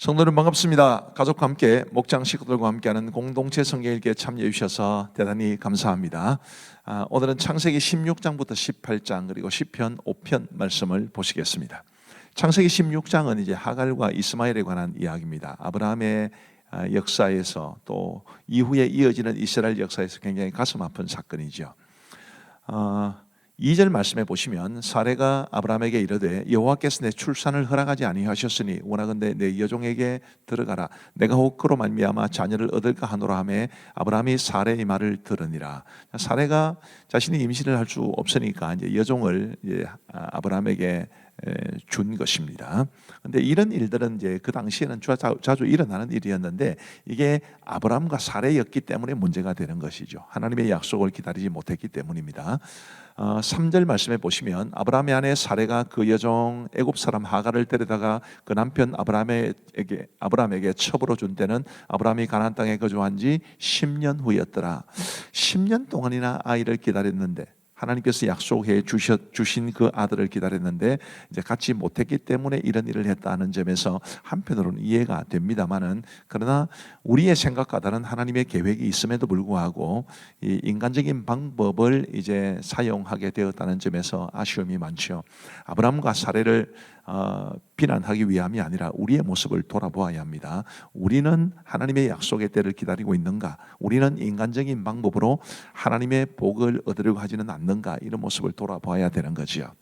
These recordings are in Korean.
성도님 반갑습니다. 가족과 함께 목장 식구들과 함께하는 공동체 성경일기에 참여해 주셔서 대단히 감사합니다. 아, 오늘은 창세기 16장부터 18장 그리고 시편 5편 말씀을 보시겠습니다. 창세기 16장은 이제 하갈과 이스마엘에 관한 이야기입니다. 아브라함의 아, 역사에서 또 이후에 이어지는 이스라엘 역사에서 굉장히 가슴 아픈 사건이죠. 어, 2절 말씀에 보시면 사례가 아브라함에게 이르되 여호와께서 내 출산을 허락하지 아니하셨으니 원하건대 내 여종에게 들어가라 내가 혹 그로 말미암아 자녀를 얻을까 하노라 하매 아브라함이 사례의 말을 들으니라 사례가 자신이 임신을 할 수 없으니까 이제 여종을 이제 아브라함에게 에, 준 것입니다. 근데 이런 일들은 이제 그 당시에는 자주 일어나는 일이었는데 이게 아브라함과 사례였기 때문에 문제가 되는 것이죠. 하나님의 약속을 기다리지 못했기 때문입니다. 어, 3절 말씀에 보시면 아브라함의 아내 사례가 그 여종 애굽 사람 하갈을 데려다가 그 남편 아브라함에게 아브라함에게 첩으로 준 때는 아브라함이 가나안 땅에 거주한 지 10년 후였더라. 10년 동안이나 아이를 기다렸는데 하나님께서 약속해 주셨, 주신 그 아들을 기다렸는데 이제 같이 못했기 때문에 이런 일을 했다는 점에서 한편으로는 이해가 됩니다만은 그러나 우리의 생각과 다른 하나님의 계획이 있음에도 불구하고 이 인간적인 방법을 이제 사용하게 되었다는 점에서 아쉬움이 많죠. 아브라함과 사례를 어, 비난하기 위함이 아니라 우리의 모습을 돌아보아야 합니다. 우리는 하나님의 약속의 때를 기다리고 있는가? 우리는 인간적인 방법으로 하나님의 복을 얻으려고 하지는 않는가? 이런 모습을 돌아봐야 되는 거지요.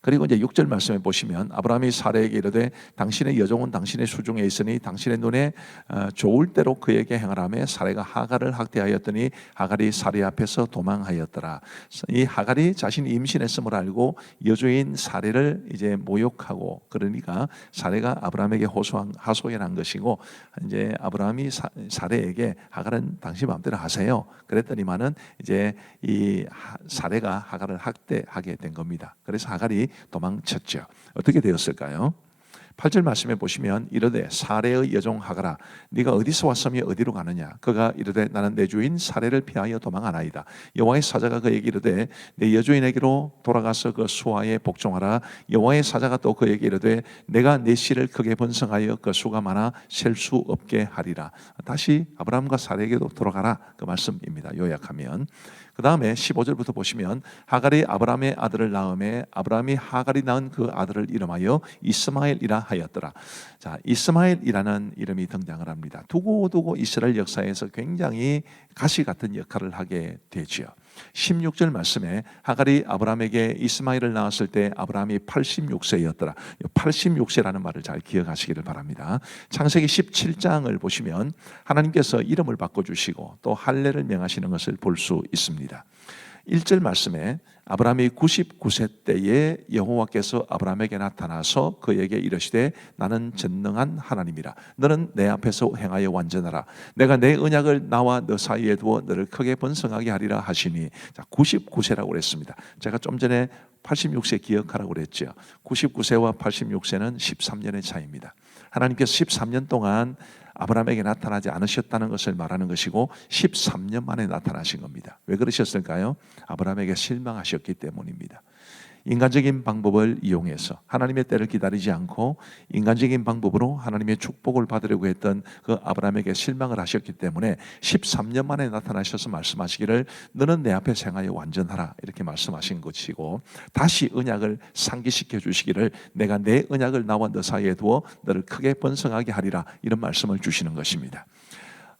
그리고 이제 6절 말씀에 보시면 아브라함이 사례에게 이르되 당신의 여종은 당신의 수중에 있으니 당신의 눈에 어, 좋을 대로 그에게 행하라며 사례가 하갈을 학대하였더니 하갈이 사례 앞에서 도망하였더라. 이 하갈이 자신이 임신했음을 알고 여주인 사례를 이제 모욕하고 그러니까 사례가 아브라함에게 호소한 하소연한 것이고 이제 아브라함이 사, 사례에게 하갈은 당신 마음대로 하세요. 그랬더니만은 이제 이 사례가 하갈을 학대하게 된 겁니다. 그래서 하갈이 도망쳤죠. 어떻게 되었을까요? 8절 말씀에 보시면 이르되 사례의 여종 하가라. 네가 어디서 왔으며 어디로 가느냐? 그가 이르되 나는 내 주인 사례를 피하여 도망하나이다. 여호와의 사자가 그에게 이르되 내 여주인에게로 돌아가서 그 수하에 복종하라. 여호와의 사자가 또 그에게 이르되 내가 내 씨를 크게 번성하여 그 수가 많아 셀 수 없게 하리라. 다시 아브라함과 사례에게도 돌아가라. 그 말씀입니다. 요약하면. 그 다음에 15절부터 보시면 하갈이 아브라함의 아들을 낳음에 아브라함이 하갈이 낳은 그 아들을 이름하여 이스마엘이라 하였더라. 자, 이스마엘이라는 이름이 등장을 합니다. 두고두고 이스라엘 역사에서 굉장히 가시 같은 역할을 하게 되지요. 16절 말씀에 하갈이 아브라함에게 이스마엘을 낳았을 때 아브라함이 86세였더라. 86세라는 말을 잘 기억하시기를 바랍니다. 창세기 17장을 보시면 하나님께서 이름을 바꿔 주시고 또 할례를 명하시는 것을 볼 수 있습니다. 1절 말씀에 아브라함이 99세 때에 여호와께서 아브라함에게 나타나서 그에게 이르시되 나는 전능한 하나님이라 너는 내 앞에서 행하여 완전하라 내가 내 언약을 나와 너 사이에 두어 너를 크게 번성하게 하리라 하시니 자 99세라고 그랬습니다. 제가 좀 전에 86세 기억하라고 그랬죠. 99세와 86세는 13년의 차이입니다. 하나님께서 13년 동안 아브라함에게 나타나지 않으셨다는 것을 말하는 것이고 13년 만에 나타나신 겁니다. 왜 그러셨을까요? 아브라함에게 실망하셨기 때문입니다. 인간적인 방법을 이용해서 하나님의 때를 기다리지 않고 인간적인 방법으로 하나님의 축복을 받으려고 했던 그 아브라함에게 실망을 하셨기 때문에 13년 만에 나타나셔서 말씀하시기를 너는 내 앞에 생하여 완전하라 이렇게 말씀하신 것이고 다시 언약을 상기시켜 주시기를 내가 내 언약을 나와 너 사이에 두어 너를 크게 번성하게 하리라 이런 말씀을 주시는 것입니다.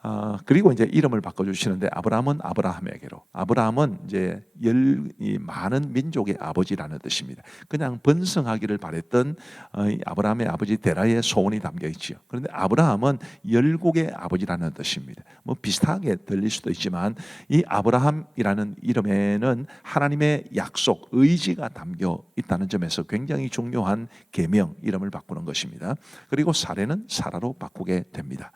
어, 그리고 이제 이름을 바꿔 주시는데 아브라함은 아브라함에게로 아브라함은 이제 열 많은 민족의 아버지라는 뜻입니다. 그냥 번성하기를 바랬던 어, 아브라함의 아버지 데라의 소원이 담겨 있지요. 그런데 아브라함은 열국의 아버지라는 뜻입니다. 뭐 비슷하게 들릴 수도 있지만 이 아브라함이라는 이름에는 하나님의 약속, 의지가 담겨 있다는 점에서 굉장히 중요한 계명 이름을 바꾸는 것입니다. 그리고 사례는 사라로 바꾸게 됩니다.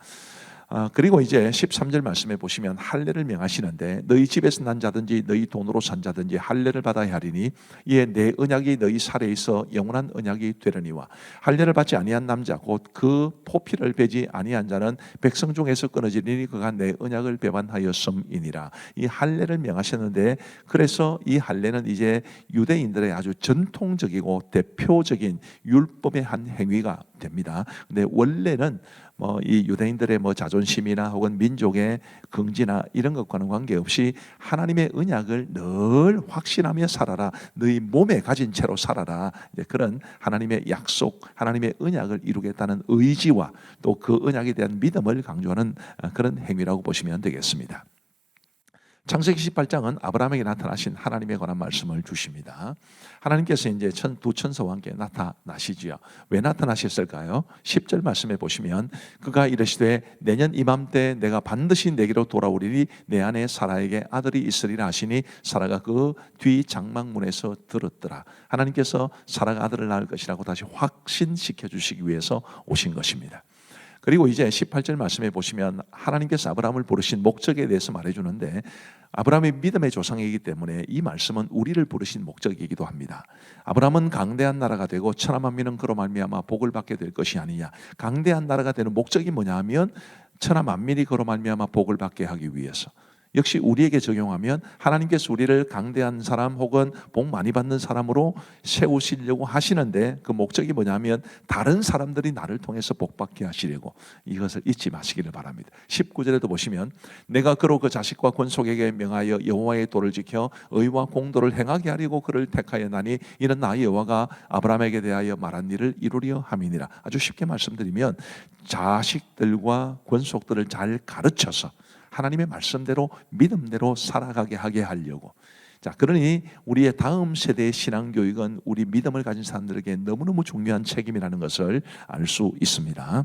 아, 그리고 이제 13절 말씀에 보시면 할례를 명하시는데 너희 집에서 난 자든지 너희 돈으로 산 자든지 할례를 받아야 하리니 이에 내 언약이 너희 살에 있어 영원한 언약이 되려니와 할례를 받지 아니한 남자 곧 그 포피를 베지 아니한 자는 백성 중에서 끊어지리니 그가 내 언약을 배반하였음이니라 이 할례를 명하셨는데 그래서 이 할례는 이제 유대인들의 아주 전통적이고 대표적인 율법의 한 행위가 됩니다. 근데 원래는 뭐 이 유대인들의 뭐 자존심이나 혹은 민족의 긍지나 이런 것과는 관계없이 하나님의 언약을 늘 확신하며 살아라. 너희 몸에 가진 채로 살아라. 이제 그런 하나님의 약속, 하나님의 언약을 이루겠다는 의지와 또 그 언약에 대한 믿음을 강조하는 어, 그런 행위라고 보시면 되겠습니다. 창세기 18장은 아브라함에게 나타나신 하나님에 관한 말씀을 주십니다. 하나님께서 이제 천, 두 천사와 함께 나타나시지요. 왜 나타나셨을까요? 10절 말씀해 보시면 그가 이르시되 내년 이맘때 내가 반드시 내게로 돌아오리니 내 안에 사라에게 아들이 있으리라 하시니 사라가 그 뒤 장막문에서 들었더라. 하나님께서 사라가 아들을 낳을 것이라고 다시 확신시켜 주시기 위해서 오신 것입니다. 그리고 이제 18절 말씀해 보시면 하나님께서 아브라함을 부르신 목적에 대해서 말해 주는데 아브라함이 믿음의 조상이기 때문에 이 말씀은 우리를 부르신 목적이기도 합니다. 아브라함은 강대한 나라가 되고 천하 만민은 그로 말미암아 복을 받게 될 것이 아니냐. 강대한 나라가 되는 목적이 뭐냐 하면 천하 만민이 그로 말미암아 복을 받게 하기 위해서 역시 우리에게 적용하면 하나님께서 우리를 강대한 사람 혹은 복 많이 받는 사람으로 세우시려고 하시는데 그 목적이 뭐냐면 다른 사람들이 나를 통해서 복 받게 하시려고 이것을 잊지 마시기를 바랍니다. 19절에도 보시면 내가 그로 그 자식과 권속에게 명하여 여호와의 도를 지켜 의와 공도를 행하게 하려고 그를 택하였나니 이는 나 여호와가 아브라함에게 대하여 말한 일을 이루려 함이니라. 아주 쉽게 말씀드리면 자식들과 권속들을 잘 가르쳐서 하나님의 말씀대로 믿음대로 살아가게 하게 하려고. 자, 그러니 우리의 다음 세대의 신앙 교육은 우리 믿음을 가진 사람들에게 너무너무 중요한 책임이라는 것을 알 수 있습니다.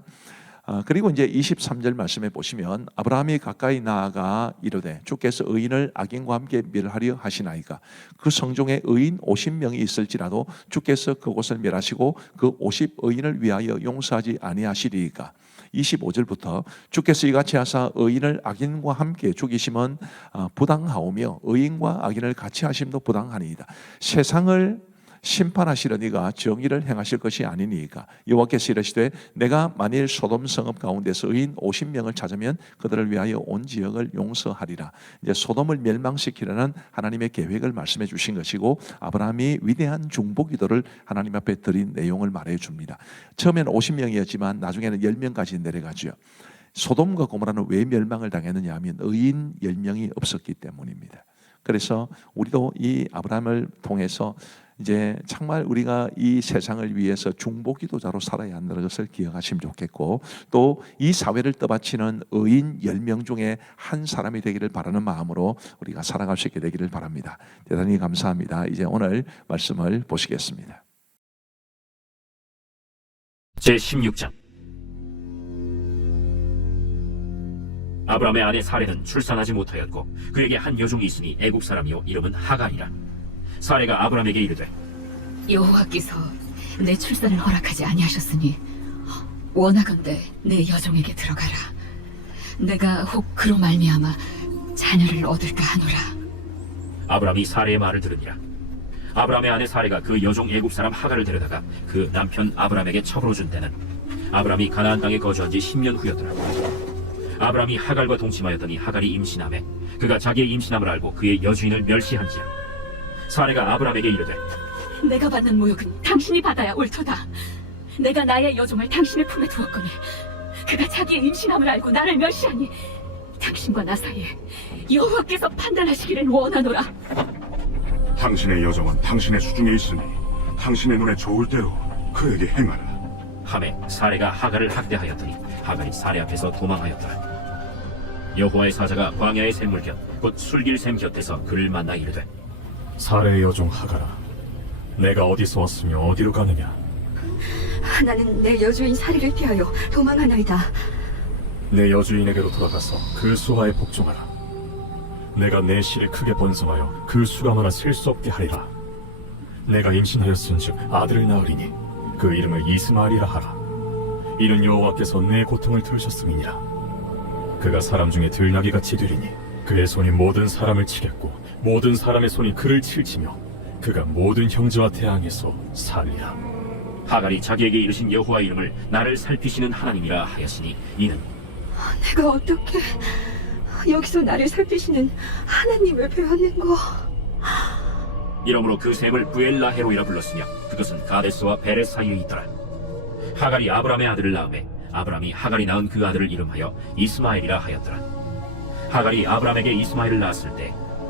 아, 그리고 이제 23절 말씀에 보시면 아브라함이 가까이 나아가 이르되 주께서 의인을 악인과 함께 멸하려 하시나이까 그 성중에 의인 50명이 있을지라도 주께서 그곳을 멸하시고 그 50 의인을 위하여 용서하지 아니하시리이까 25절부터 주께서 이같이 하사 의인을 악인과 함께 죽이심은 아, 부당하오며 의인과 악인을 같이 하심도 부당하니이다. 세상을 심판하시려니가 정의를 행하실 것이 아니니까 여호와께서 이르시되 내가 만일 소돔 성읍 가운데서 의인 50명을 찾으면 그들을 위하여 온 지역을 용서하리라. 이제 소돔을 멸망시키려는 하나님의 계획을 말씀해 주신 것이고 아브라함이 위대한 중보 기도를 하나님 앞에 드린 내용을 말해 줍니다. 처음에는 50명이었지만 나중에는 10명까지 내려가죠. 소돔과 고모라는 왜 멸망을 당했느냐 하면 의인 10명이 없었기 때문입니다. 그래서 우리도 이 아브라함을 통해서 이제 정말 우리가 이 세상을 위해서 중보기도자로 살아야 한다는 것을 기억하시면 좋겠고 또 이 사회를 떠받치는 의인 10명 중에 한 사람이 되기를 바라는 마음으로 우리가 살아갈 수 있게 되기를 바랍니다. 대단히 감사합니다. 이제 오늘 말씀을 보시겠습니다. 제 16장 아브라함의 아내 사레는 출산하지 못하였고 그에게 한 여종이 있으니 애국 사람이요 이름은 하간이라 사레가 아브라함에게 이르되 여호와께서 내 출산을 허락하지 아니하셨으니 원하건대 내 여종에게 들어가라. 내가 혹 그로 말미암아 자녀를 얻을까 하노라. 아브라함이 사레의 말을 들으니라 아브라함의 아내 사레가 그 여종 애국 사람 하간을 데려다가 그 남편 아브라함에게 첩으로 준 때는 아브라함이 가나안 땅에 거주한 지 10년 후였더라 아브라함이 하갈과 동침하였더니 하갈이 임신함에 그가 자기의 임신함을 알고 그의 여주인을 멸시한지라 사레가 아브라함에게 이르되 내가 받는 모욕은 당신이 받아야 옳도다. 내가 나의 여종을 당신의 품에 두었거늘 그가 자기의 임신함을 알고 나를 멸시하니 당신과 나 사이에 여호와께서 판단하시기를 원하노라. 당신의 여정은 당신의 수중에 있으니 당신의 눈에 좋을 대로 그에게 행하라. 함에 사레가 하갈을 학대하였더니 하갈이 사레 앞에서 도망하였더라. 여호와의 사자가 광야의 샘물 곁곧 술길샘 곁에서 그를 만나 이르되 사례의 여종 하가라. 내가 어디서 왔으며 어디로 가느냐? 나는 내 여주인 사리를 피하여 도망하나이다. 내 여주인에게로 돌아가서 그 수하에 복종하라. 내가 내 실을 크게 번성하여 그 수가 너나 셀수 없게 하리라. 내가 임신하였은즉 아들을 낳으리니 그 이름을 이스마엘이라 하라. 이는 여호와께서 내 고통을 들으셨음이니라. 그가 사람 중에 들나귀 같이 되리니 그의 손이 모든 사람을 치겠고 모든 사람의 손이 그를 칠지며 그가 모든 형제와 대항해서 살리라 하갈이 자기에게 이르신 여호와 이름을 나를 살피시는 하나님이라 하였으니 이는 내가 어떻게 여기서 나를 살피시는 하나님을 배웠는고? 이러므로 그 샘을 부엘라헤로이라 불렀으며 그것은 가데스와 베레 사이에 있더라. 하갈이 아브람의 아들을 낳음에 아브람이 하갈이 낳은 그 아들을 이름하여 이스마엘이라 하였더라. 하갈이 아브람에게 이스마엘을 낳았을 때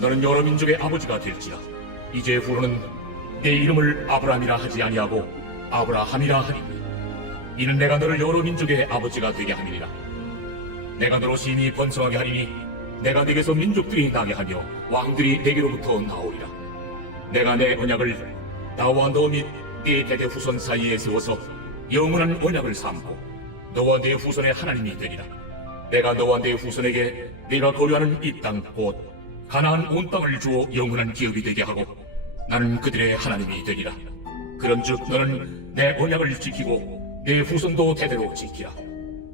너는 여러 민족의 아버지가 될지라. 이제 후로는 내 이름을 아브람이라 하지 아니하고 아브라함이라 하리니. 이는 내가 너를 여러 민족의 아버지가 되게 함이니라. 내가 너로 심히 번성하게 하리니 내가 네게서 민족들이 나게 하며 왕들이 네게로부터 나오리라. 내가 내 언약을 나와 너 및 네 대대 후손 사이에 세워서 영원한 언약을 삼고 너와 네 후손의 하나님이 되리라. 내가 너와 네 후손에게 네가 거류하는 이 땅 곧 가나안 온 땅을 주어 영원한 기업이 되게 하고 나는 그들의 하나님이 되리라. 그런즉 너는 내 언약을 지키고 내 후손도 대대로 지키라.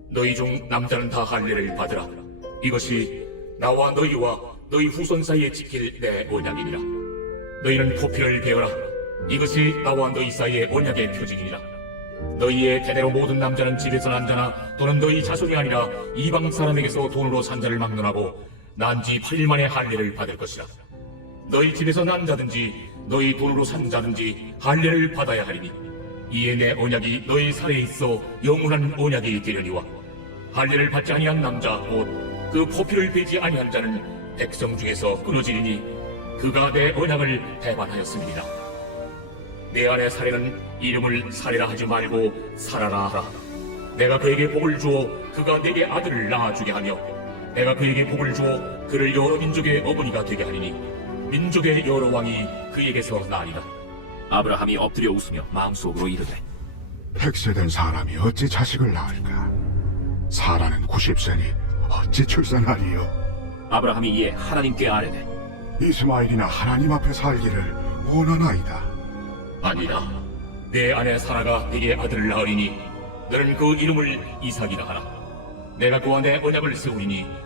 너희 중 남자는 다 할례를 받으라. 이것이 나와 너희와 너희 후손 사이에 지킬 내 언약이니라. 너희는 포피를 베어라. 이것이 나와 너희 사이의 언약의 표징이니라. 너희의 대대로 모든 남자는 집에서 난 자나 또는 너희 자손이 아니라 이방 사람에게서 돈으로 산 자를 막론하고 난지 8일 만에 할례를 받을 것이라 너희 집에서 난 자든지 너희 돈으로 산 자든지 할례를 받아야 하리니 이에 내 언약이 너희 살에 있어 영원한 언약이 되려니와 할례를 받지 아니한 남자 곧 그 포피를 베지 아니한 자는 백성 중에서 끊어지리니 그가 내 언약을 배반하였음이니라 내 안의 사례는 이름을 사례라 하지 말고 살아라 하라. 내가 그에게 복을 주어 그가 내게 아들을 낳아주게 하며 내가 그에게 복을 주어 그를 여러 민족의 어머니가 되게 하리니 민족의 여러 왕이 그에게서 나리라. 아브라함이 엎드려 웃으며 마음속으로 이르되 백세된 사람이 어찌 자식을 낳을까? 사라는 90세니 어찌 출산하리요? 아브라함이 이에 하나님께 아뢰되 이스마엘이나 하나님 앞에 살기를 원하나이다. 아니라 내 아내 사라가 네게 아들을 낳으리니 너는 그 이름을 이삭이라 하라. 내가 그와 내 언약을 세우리니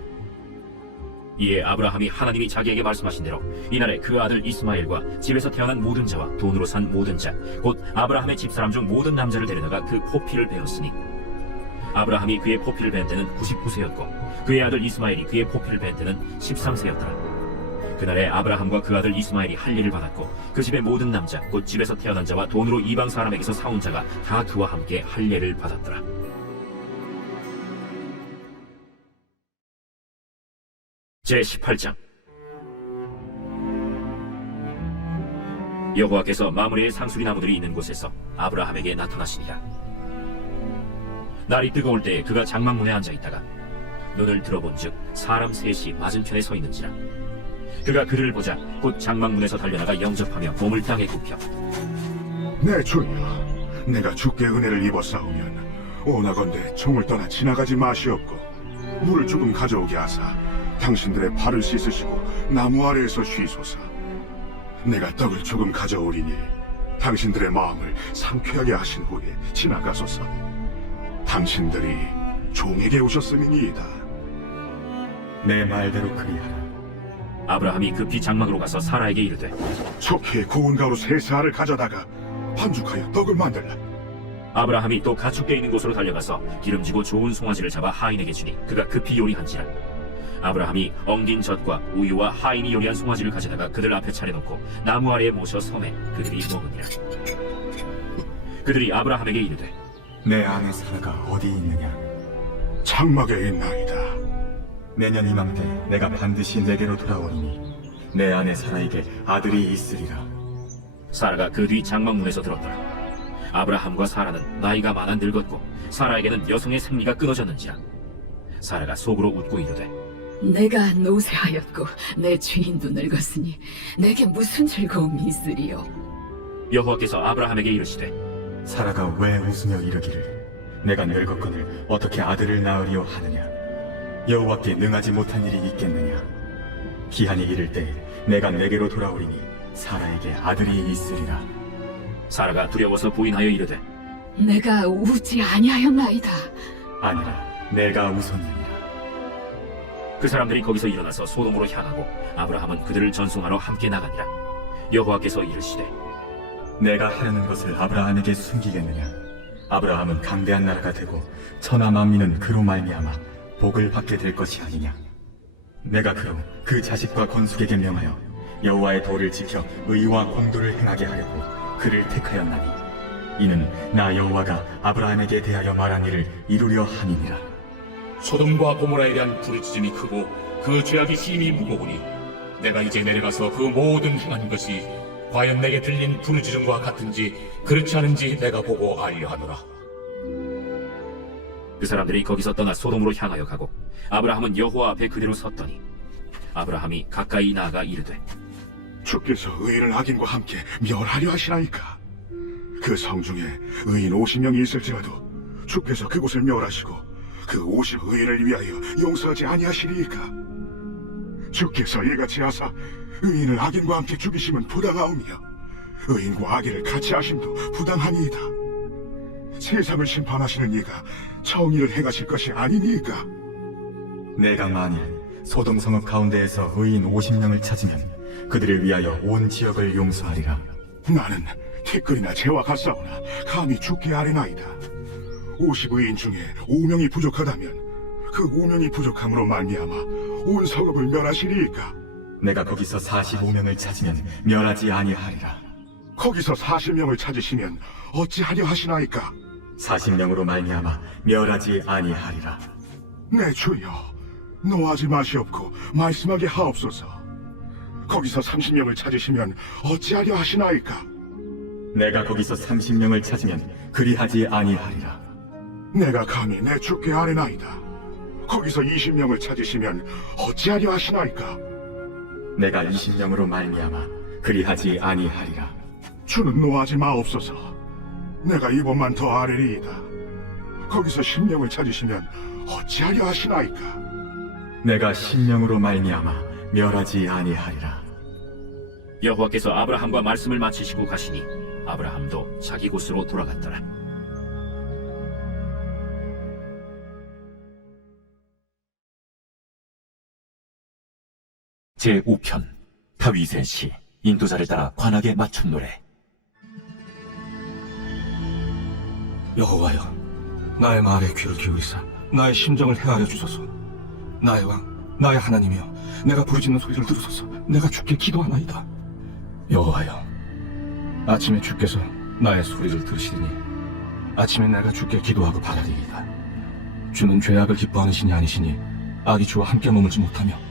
이에 아브라함이 하나님이 자기에게 말씀하신 대로 이날에 그 아들 이스마엘과 집에서 태어난 모든 자와 돈으로 산 모든 자, 곧 아브라함의 집사람 중 모든 남자를 데려다가 그 포피를 베었으니 아브라함이 그의 포피를 벤 때는 99세였고 그의 아들 이스마엘이 그의 포피를 벤 때는 13세였더라. 그날에 아브라함과 그 아들 이스마엘이 할례를 받았고 그 집의 모든 남자, 곧 집에서 태어난 자와 돈으로 이방 사람에게서 사온 자가 다 그와 함께 할례를 받았더라. 제 18장. 여호와께서 마므레의 상수리 나무들이 있는 곳에서 아브라함에게 나타나시니라. 날이 뜨거울 때에 그가 장막문에 앉아 있다가 눈을 들어본즉 사람 셋이 맞은편에 서 있는지라. 그가 그를 보자 곧 장막문에서 달려나가 영접하며 몸을 땅에 굽혀. 내 주여, 내가 주께 은혜를 입었사오면 오나건대 총을 떠나 지나가지 마시옵고 물을 조금 가져오게 하사 당신들의 발을 씻으시고 나무 아래에서 쉬소서. 내가 떡을 조금 가져오리니 당신들의 마음을 상쾌하게 하신 후에 지나가소서. 당신들이 종에게 오셨음이니이다. 내 말대로 그리하라. 아브라함이 급히 장막으로 가서 사라에게 이르되 속히 고운 가루 세 알을 가져다가 반죽하여 떡을 만들라. 아브라함이 또 가축대 있는 곳으로 달려가서 기름지고 좋은 송아지를 잡아 하인에게 주니 그가 급히 요리한지라 아브라함이 엉긴 젖과 우유와 하인이 요리한 송아지를 가져다가 그들 앞에 차려놓고 나무 아래에 모셔 섬에 그들이 먹으니라 그들이 아브라함에게 이르되 내 아내 사라가 어디 있느냐? 장막에 있나이다. 내년 이맘때 내가 반드시 내게로 돌아오리니 내 아내 사라에게 아들이 있으리라. 사라가 그 뒤 장막문에서 들었더라 아브라함과 사라는 나이가 많아 늙었고 사라에게는 여성의 생리가 끊어졌는지라 사라가 속으로 웃고 이르되 내가 노쇠하였고 내 주인도 늙었으니 내게 무슨 즐거움이 있으리요? 여호와께서 아브라함에게 이르시되 사라가 왜 웃으며 이르기를? 내가 늙었거늘 어떻게 아들을 낳으리요 하느냐? 여호와께 능하지 못한 일이 있겠느냐? 기한이 이를 때 내가 내게로 돌아오리니 사라에게 아들이 있으리라. 사라가 두려워서 부인하여 이르되 내가 우지 아니하였나이다. 아니라 내가 웃었느니라 그 사람들이 거기서 일어나서 소돔으로 향하고 아브라함은 그들을 전송하러 함께 나가니라. 여호와께서 이르시되 내가 하려는 것을 아브라함에게 숨기겠느냐? 아브라함은 강대한 나라가 되고 천하 만민은 그로 말미암아 복을 받게 될 것이 아니냐? 내가 그로 그 자식과 건숙에게 명하여 여호와의 도를 지켜 의와 공도를 행하게 하려고 그를 택하였나니 이는 나 여호와가 아브라함에게 대하여 말한 일을 이루려 함이니라 소돔과 고모라에 대한 부르짖음이 크고 그 죄악이 심히 무거우니 내가 이제 내려가서 그 모든 행한 것이 과연 내게 들린 부르짖음과 같은지 그렇지 않은지 내가 보고 알려 하노라. 그 사람들이 거기서 떠나 소돔으로 향하여 가고 아브라함은 여호와 앞에 그대로 섰더니 아브라함이 가까이 나아가 이르되 주께서 의인을 악인과 함께 멸하려 하시나이까 그 성 중에 의인 50명이 있을지라도 주께서 그곳을 멸하시고 그50 의인을 위하여 용서하지 아니하시리이까? 주께서 이같이 하사 의인을 악인과 함께 죽이심은 부당하오며 의인과 악인을 같이 하심도 부당하니이다. 세상을 심판하시는 이가 정의를 행하실 것이 아니니이까? 내가 만일 소돔 성읍 가운데에서 의인 50명을 찾으면 그들을 위하여 온 지역을 용서하리라. 나는 티끌이나 재와 같사오나 감히 죽게 아뢰나이다. 50의인 중에 5명이 부족하다면 그 5명이 부족함으로 말미암아 온 성읍을 멸하시리이까? 내가 거기서 45명을 찾으면 멸하지 아니하리라. 거기서 40명을 찾으시면 어찌하려 하시나이까? 40명으로 말미암아 멸하지 아니하리라. 내 주여. 노하지 마시옵고 말씀하게 하옵소서. 거기서 30명을 찾으시면 어찌하려 하시나이까? 내가 거기서 30명을 찾으면 그리하지 아니하리라 내가 감히 내 주께 아뢰나이다 거기서 20명을 찾으시면 어찌하려 하시나이까 내가 20명으로 말미암아 그리하지 아니하리라 주는 노하지 마옵소서. 내가 이번만 더 아뢰리이다. 거기서 십명을 찾으시면 어찌하려 하시나이까? 내가 10명으로 말미암아 멸하지 아니하리라 여호와께서 아브라함과 말씀을 마치시고 가시니 아브라함도 자기 곳으로 돌아갔더라 제5편 다윗의 시 인도자를 따라 관악에 맞춘 노래 여호와여, 나의 말에 귀를 기울이사 나의 심정을 헤아려 주소서. 나의 왕, 나의 하나님이여, 내가 부르짖는 소리를 들으소서. 내가 주께 기도하나이다. 여호와여, 아침에 주께서 나의 소리를 들으시리니 아침에 내가 주께 기도하고 바라리이다. 주는 죄악을 기뻐하는 신이 아니시니 악이 주와 함께 머물지 못하며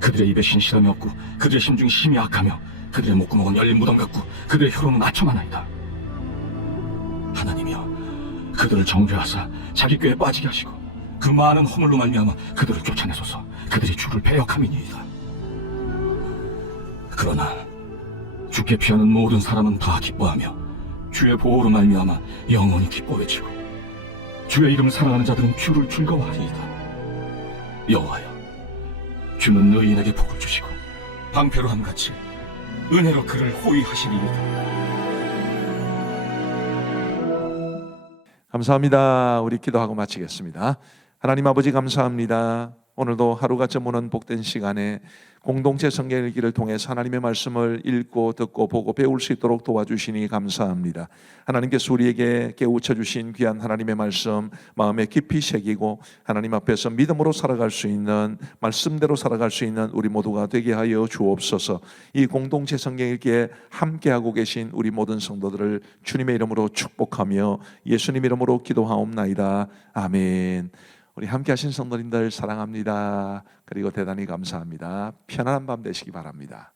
그들의 입에 신실함이 없고 그들의 심중이 심히 악하며 그들의 목구멍은 열린 무덤 같고 그들의 혀로는 아첨하나이다. 하나님이여, 그들을 정죄하사 자기 꾀에 빠지게 하시고 그 많은 허물로 말미암아 그들을 쫓아내소서. 그들이 주를 배역함이니이다. 그러나 주께 피하는 모든 사람은 다 기뻐하며 주의 보호로 말미암아 영원히 기뻐 외치고 주의 이름을 사랑하는 자들은 주를 즐거워하리이다. 여호와여 주는 의인에게 복을 주시고 방패로 함같이 은혜로 그를 호위하시리이다 감사합니다. 우리 기도하고 마치겠습니다. 하나님 아버지 감사합니다. 오늘도 하루가 저무는 복된 시간에 공동체 성경 읽기를 통해서 하나님의 말씀을 읽고 듣고 보고 배울 수 있도록 도와주시니 감사합니다. 하나님께서 우리에게 깨우쳐 주신 귀한 하나님의 말씀 마음에 깊이 새기고 하나님 앞에서 믿음으로 살아갈 수 있는 말씀대로 살아갈 수 있는 우리 모두가 되게 하여 주옵소서. 이 공동체 성경 읽기에 함께하고 계신 우리 모든 성도들을 주님의 이름으로 축복하며 예수님 이름으로 기도하옵나이다. 아멘. 우리 함께 하신 성도님들 사랑합니다. 그리고 대단히 감사합니다. 편안한 밤 되시기 바랍니다.